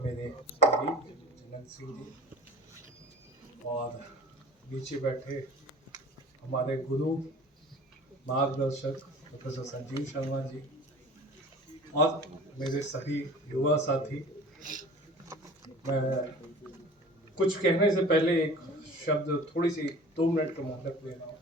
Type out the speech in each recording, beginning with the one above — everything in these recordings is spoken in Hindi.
मेरे करीब जनक सिंह जी और नीचे बैठे हमारे गुरु मार्गदर्शक प्रोफेसर संजीव शर्मा जी और मेरे सभी युवा साथी। मैं कुछ कहने से पहले एक शब्द थोड़ी सी 2 मिनट का मोहलत ले रहा हूँ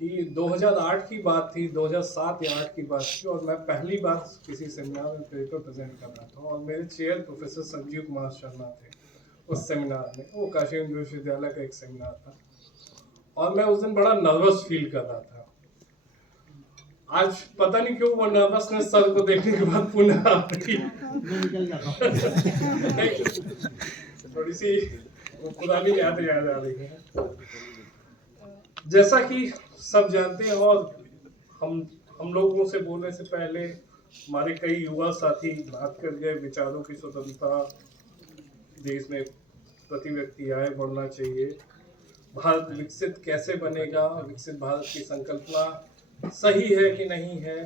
कि 2008 की बात थी, 2007 या 8 की बात थी और मैं पहली बार किसी सेमिनार में पेपर प्रेजेंट कर रहा था और मेरे चेयर प्रोफेसर संजीव कुमार शर्मा थे उस सेमिनार में। वो काशी हिंदू विश्वविद्यालय का एक सेमिनार था और मैं उस दिन बड़ा नर्वस फील कर रहा था। आज पता नहीं क्यों वो नर्वसनेस सर को देखने के बाद पुनः आ रही थोड़ी सी वो पुरानी यादें याद आ रही है। जैसा कि सब जानते हैं और हम लोगों से बोलने से पहले हमारे कई युवा साथी बात कर गए विचारों की स्वतंत्रता, देश में प्रति व्यक्ति आय बढ़ना चाहिए, भारत विकसित कैसे बनेगा, विकसित भारत की संकल्पना सही है कि नहीं है,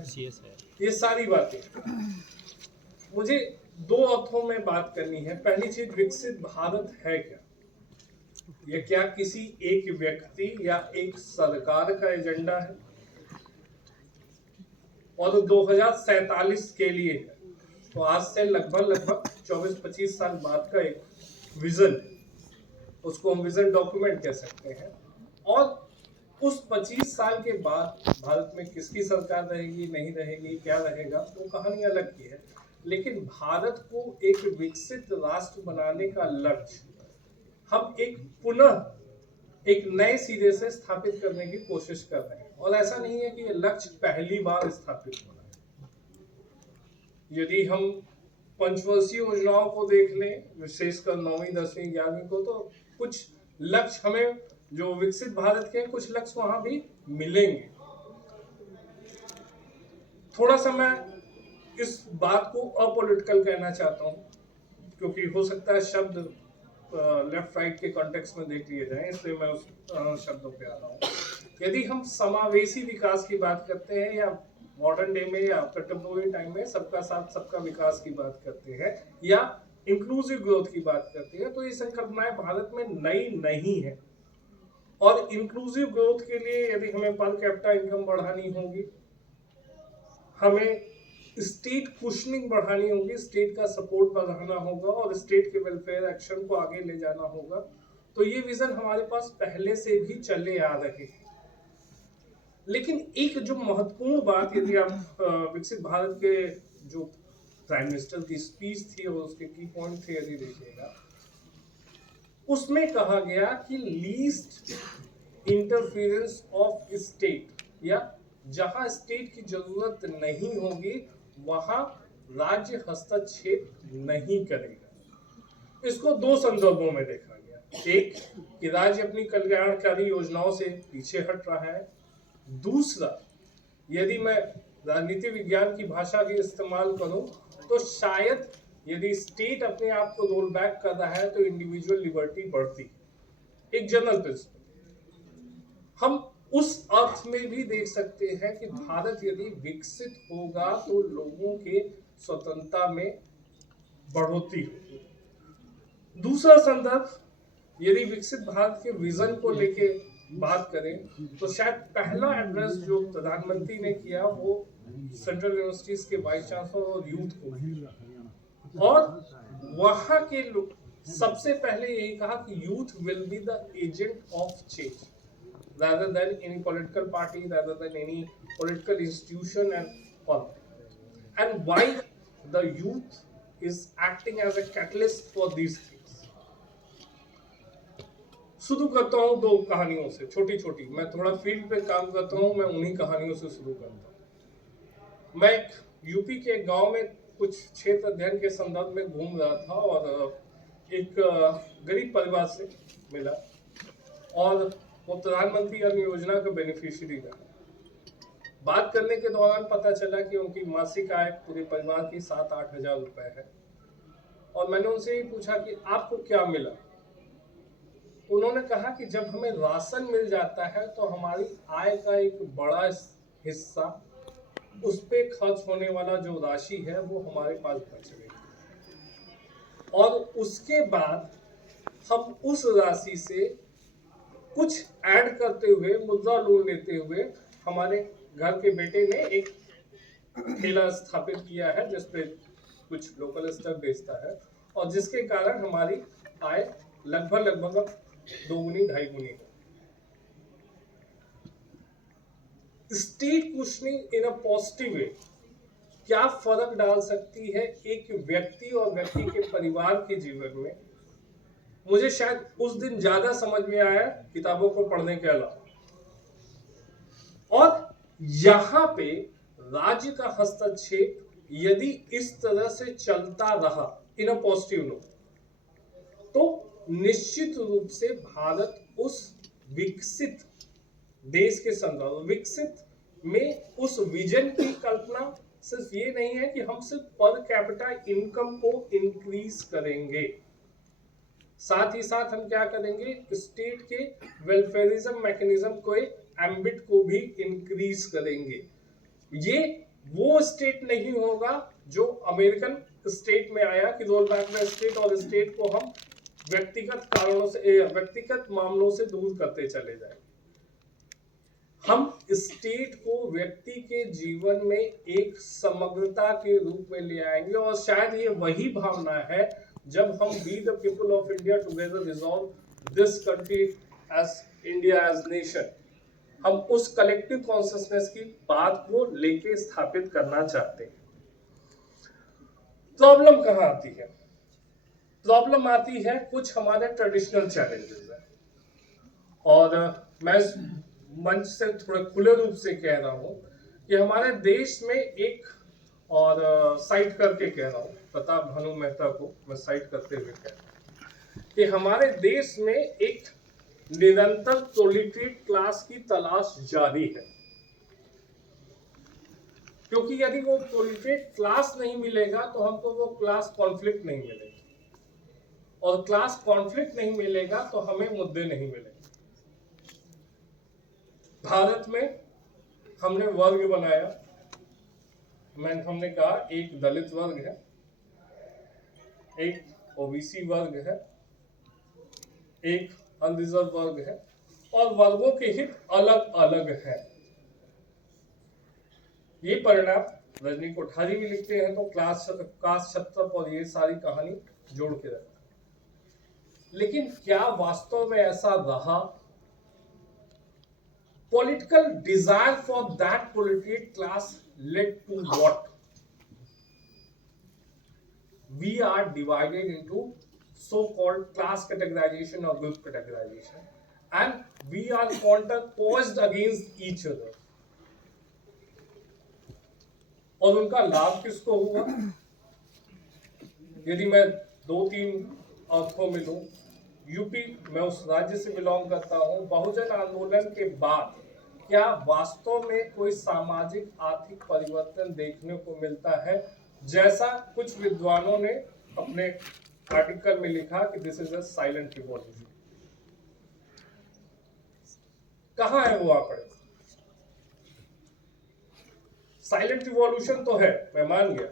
ये सारी बातें मुझे दो अर्थों में बात करनी है। पहली चीज, विकसित भारत है क्या? यह क्या किसी एक व्यक्ति या एक सरकार का एजेंडा है और 2047 के लिए है? तो आज से लगभग 24-25 साल बाद का एक विजन है, उसको हम विजन डॉक्यूमेंट कह सकते हैं। और उस 25 साल के बाद भारत में किसकी सरकार रहेगी, नहीं रहेगी, क्या रहेगा, वो कहानी अलग की है। लेकिन भारत को एक विकसित राष्ट्र बनाने का लक्ष्य हम एक नए सिरे से स्थापित करने की कोशिश कर रहे हैं। और ऐसा नहीं है कि ये लक्ष्य पहली बार स्थापित हो रहा है। यदि हम पंचवर्षीय योजनाओं को देख लें, विशेषकर 9वीं 10वीं 11वीं को, तो कुछ लक्ष्य हमें जो विकसित भारत के कुछ लक्ष्य वहां भी मिलेंगे। थोड़ा सा मैं इस बात को अपॉलिटिकल कहना चाहता हूं क्योंकि हो सकता है शब्द लेफ्ट राइट के कॉन्टेक्स्ट में देख लिए जाएं, इसलिए मैं उस शब्दों पे आ रहा हूँ। यदि हम समावेशी विकास की बात करते हैं या मॉडर्न डे में या कंटेम्पोररी टाइम में सबका साथ सबका विकास की बात करते हैं या इंक्लूसिव ग्रोथ की बात करते हैं, तो ये संकल्पनाएं भारत में नई नहीं है। और इंक्लूसिव ग्रोथ के लिए यदि हमें पर कैपिटा इनकम बढ़ानी होगी, हमें स्टेट कुशनिंग बढ़ानी होगी, स्टेट का सपोर्ट बढ़ाना होगा और स्टेट के वेलफेयर एक्शन को आगे ले जाना होगा, तो ये विजन हमारे पास पहले से भी चले आ रहे हैं। लेकिन एक जो महत्वपूर्ण बात, यदि आप विकसित भारत के जो प्राइम मिनिस्टर की स्पीच थी और उसके की पॉइंट थे यदि देखिएगा, उसमें कहा गया कि लीस्ट इंटरफेरेंस ऑफ स्टेट, या जहां स्टेट की जरूरत नहीं होगी वहां राज्य हस्तक्षेप नहीं करेगा। इसको दो संदर्भों में देखा गया। एक, कि राज्य अपनी कल्याणकारी योजनाओं से पीछे हट रहा है। दूसरा, यदि मैं राजनीति विज्ञान की भाषा की इस्तेमाल करूं तो शायद यदि स्टेट अपने आप को रोल बैक कर रहा है तो इंडिविजुअल लिबर्टी बढ़ती है। एक जनरल प्रिंसिपल हम उस अर्थ में भी देख सकते हैं कि भारत यदि विकसित होगा तो लोगों के स्वतंत्रता में बढ़ोतरी होगी। दूसरा संदर्भ, यदि विकसित भारत के विजन को लेके बात करें तो शायद पहला एड्रेस जो प्रधानमंत्री ने किया वो सेंट्रल यूनिवर्सिटीज के वाइस चांसलर और यूथ को, और वहां के लोग सबसे पहले यही कहा कि youth will be the agent of change rather than any political party, rather than any political institution and all. And why the youth is acting as a catalyst for these things. शुरू करता हूँ दो कहानियों से, छोटी छोटी। मैं थोड़ा फील्ड पे काम करता हूँ, मैं उन्हीं कहानियों से शुरू करता हूँ। मैं यूपी के गांव में कुछ क्षेत्र अध्ययन के संदर्भ में घूम रहा था और एक गरीब परिवार से मिला और वो प्रधानमंत्री अन्न योजना का बेनिफिशियरी था। बात करने के दौरान पता चला कि उनकी मासिक आय पूरे परिवार की 7-8 हजार रुपए है। और मैंने उनसे ही पूछा कि आपको क्या मिला। उन्होंने कहा कि जब हमें राशन मिल जाता है तो हमारी आय का एक बड़ा हिस्सा, उस पे खर्च होने वाला जो राशि है वो हमारे पास बच रही है। उसके बाद हम उस राशि से कुछ ऐड करते हुए, मुद्रा लोन लेते हुए, हमारे घर के बेटे ने एक ठेला स्थापित किया है जिसपे कुछ लोकल स्टफ बेचता है, और जिसके कारण हमारी आय लगभग दोगुनी ढाई गुनी है। State questioning in a positive way क्या फर्क डाल सकती है एक व्यक्ति और व्यक्ति के परिवार के जीवन में, मुझे शायद उस दिन ज्यादा समझ में आया किताबों को पढ़ने के अलावा। और यहां पे राज्य का हस्तक्षेप यदि इस तरह से चलता रहा इन अ पॉजिटिव नोट, तो निश्चित रूप से भारत उस विकसित देश के संदर्भ, विकसित में उस विजन की कल्पना सिर्फ ये नहीं है कि हम सिर्फ पर कैपिटा इनकम को इंक्रीज करेंगे, साथ ही साथ हम क्या करेंगे, स्टेट के वेलफेयरिज्म मैकेनिज्म को, एम्बिट को भी इंक्रीज करेंगे। ये वो स्टेट नहीं होगा जो अमेरिकन स्टेट में आया कि रोल बैक द स्टेट, और स्टेट को हम व्यक्तिगत कारणों से, व्यक्तिगत मामलों से दूर करते चले जाए। हम स्टेट को व्यक्ति के जीवन में एक समग्रता के रूप में ले आएंगे, और शायद ये वही भावना है जब हम we the people of India together resolve this country as India as nation, हम उस कलेक्टिव कॉन्शियसनेस की बात को लेके स्थापित करना चाहते हैं। प्रॉब्लम कहां आती है? प्रॉब्लम आती है कुछ हमारे ट्रेडिशनल चैलेंजेस है, और मैं मंच से थोड़े खुले रूप से कह रहा हूं कि हमारे देश में एक, और साइट करके कह रहा हूं, प्रताप भानु मेहता को मैं साइट करते हुए कह रहा हूं कि हमारे देश में एक निरंतर प्रोलेटरिएट क्लास की तलाश जारी है, क्योंकि यदि वो प्रोलेटरिएट क्लास नहीं मिलेगा तो हमको वो क्लास कॉन्फ्लिक्ट नहीं मिलेगा, और क्लास कॉन्फ्लिक्ट नहीं मिलेगा तो हमें मुद्दे नहीं मिलेंगे। भारत में हमने वर्ग बनाया, हमने कहा एक दलित वर्ग है, एक ओबीसी वर्ग है, एक अनरिजर्व वर्ग है, और वर्गों के हित अलग अलग हैं। ये परिणाम रजनी कोठारी भी लिखते हैं तो कास्ट छत्रप और ये सारी कहानी जोड़ के रखते हैं। लेकिन क्या वास्तव में ऐसा रहा? Political desire for that proletariat class led to what? We are divided into so-called class categorization or group categorization, and we are counterposed against each other. और उनका लाभ किसको हुआ? यदि मैं 2-3 अर्थों में लूं, यूपी, मैं उस राज्य से बिलोंग करता हूं, बहुजन आंदोलन के बाद क्या वास्तव में कोई सामाजिक आर्थिक परिवर्तन देखने को मिलता है, जैसा कुछ विद्वानों ने अपने आर्टिकल में लिखा कि this is a silent revolution? कहां है वो आंकड़े? साइलेंट रिवॉल्यूशन तो है, मैं मान गया,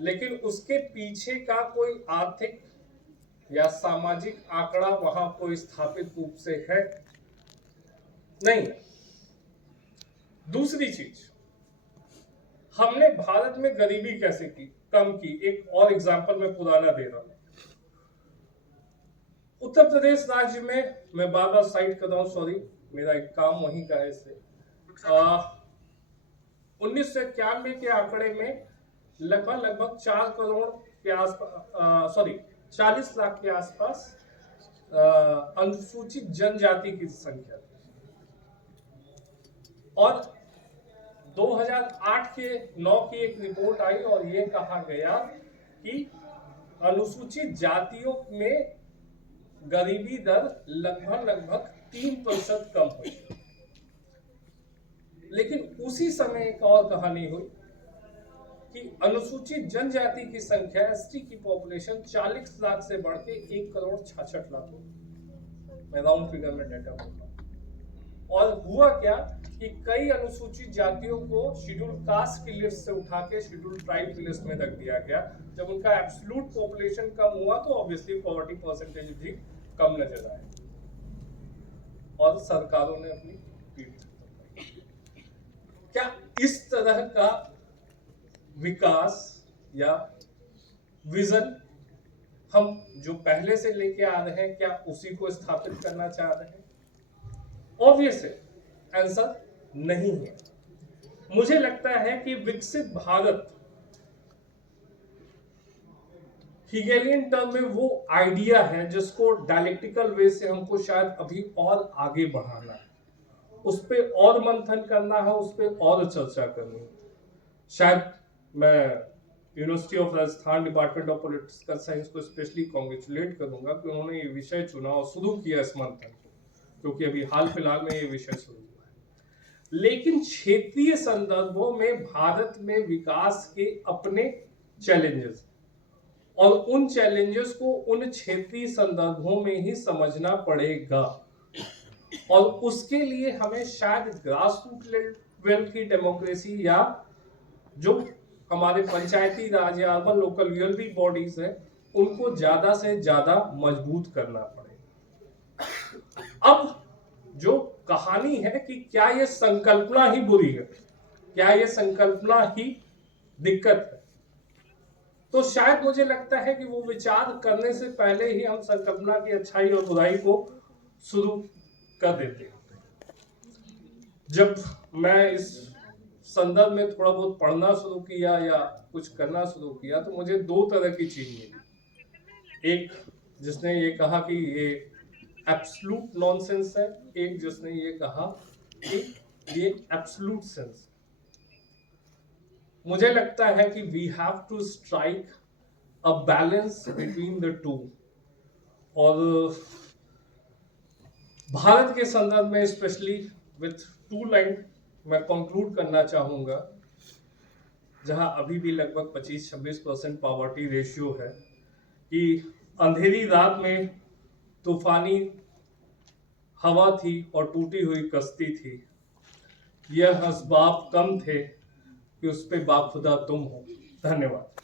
लेकिन उसके पीछे का कोई आर्थिक या सामाजिक आंकड़ा वहां कोई स्थापित रूप से है नहीं। दूसरी चीज, हमने भारत में गरीबी कैसे की, कम की? एक और एग्जांपल मैं पुराना दे रहा हूं। उत्तर प्रदेश राज्य में, मैं बार बार साइट कर रहा हूं, सॉरी, मेरा एक काम वहीं का है, इसलिए 1991 के आंकड़े में लगभग 4 करोड़ के आसपास, सॉरी 40 लाख के आसपास अनुसूचित जनजाति की संख्या, और 2008 के 9 की एक रिपोर्ट आई और ये कहा गया कि अनुसूचित जातियों में गरीबी दर लगभग 3% कम हुई। लेकिन उसी समय एक और कहानी हुई कि अनुसूचित जनजाति की संख्या, एसटी की पॉपुलेशन 40 लाख से बढ़ के 1 करोड़ 66 लाख हो। मैं राउंड फिगर में डाटा बोल रहा हूं। और हुआ क्या कि कई अनुसूचित जातियों को शेड्यूल कास्ट की लिस्ट से उठा के शेड्यूल ट्राइब की लिस्ट में रख दिया गया। जब उनका एब्सोल्यूट पॉपुलेशन कम हुआ तो ऑब्वियसली पॉवर्टी परसेंटेज भी कम नजर आए और सरकारों ने अपनी पीठ थपथपाई। क्या इस तरह का विकास या विजन हम जो पहले से लेके आ रहे हैं, क्या उसी को स्थापित करना चाह रहे हैं? ऑब्वियस है, आंसर नहीं है। मुझे लगता है कि विकसित भारत हिगेलियन टर्म में वो आइडिया है जिसको डायलेक्टिकल वे से हमको शायद अभी और आगे बढ़ाना है, उस पर और मंथन करना है, उस पर और चर्चा करनी है। शायद मैं university of Rajasthan department of political science को स्पेशली कॉन्ग्रेचुलेट करूंगा कि उन्होंने ये विषय चुना और शुरू किया इस मंथन को, क्योंकि अभी हाल फिलहाल में ये विषय शुरू हुआ है। लेकिन क्षेत्रीय संदर्भों में भारत में विकास के अपने चैलेंजेस और उन चैलेंजेस को उन क्षेत्रीय संदर्भों में ही समझना पड़ेगा और उसके लिए हमें शायद ग्रास रूट लेवल की डेमोक्रेसी या जो हमारे पंचायती राज या अर्बन लोकल यूएलबी बॉडीज है उनको ज्यादा से ज्यादा मजबूत करना पड़ेगा। अब जो कहानी है कि क्या ये संकल्पना ही बुरी है, क्या ये संकल्पना ही दिक्कत है, तो शायद मुझे लगता है कि वो विचार करने से पहले ही हम संकल्पना की अच्छाई और बुराई को शुरू कर देते हैं। जब मैं इस संदर्भ में थोड़ा बहुत पढ़ना शुरू किया या कुछ करना शुरू किया तो मुझे दो तरह की चीज मिली। एक जिसने ये कहा कि ये एब्सोल्यूट नॉनसेंस है, एक जिसने ये कहा कि ये एब्सोल्यूट सेंस। मुझे लगता है कि we have to strike a balance between the two. और भारत के संदर्भ में स्पेशली विथ 2 लाइन मैं कंक्लूड करना चाहूंगा, जहां अभी भी लगभग 25-26% पॉवर्टी रेशियो है, कि अंधेरी रात में तूफानी हवा थी और टूटी हुई कश्ती थी, यह असबाब कम थे कि उस पे बाखुदा तुम हो। धन्यवाद।